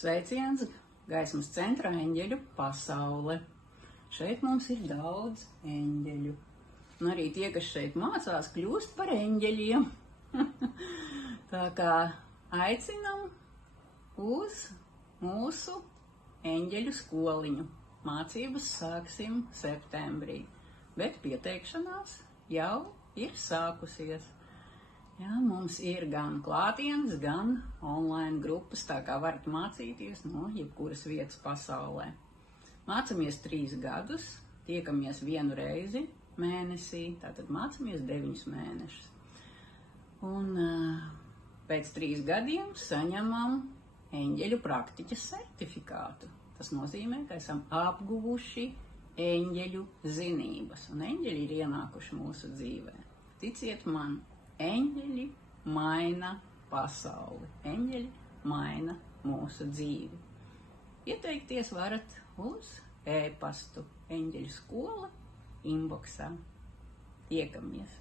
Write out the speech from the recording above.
Sveiciens gaismas centra eņģeļu pasaule. Šeit mums ir daudz eņģeļu. Un arī tie, kas šeit mācās, kļūst par eņģeļiem. Tā kā aicinam uz mūsu eņģeļu skoliņu. Mācības sāksim septembrī, bet pieteikšanās jau ir sākusies. Jā, mums ir gan klātienes, gan online grupas, tā kā varat mācīties no jebkuras vietas pasaulē. Mācamies 3 gadus, tiekamies 1 reizi mēnesī, tātad mācamies 9 mēnešus. Un pēc 3 gadiem saņemam eņģeļu praktiķa certifikātu. Tas nozīmē, ka esam apguvuši eņģeļu zinības, un eņģeļi ir ienākuši mūsu dzīvē. Ticiet man, eņģeļi maina pasauli, eņģeļi maina mūsu dzīvi. Ieteikties varat uz e-pastu eņģeļu skola inboxā. Tiekamies!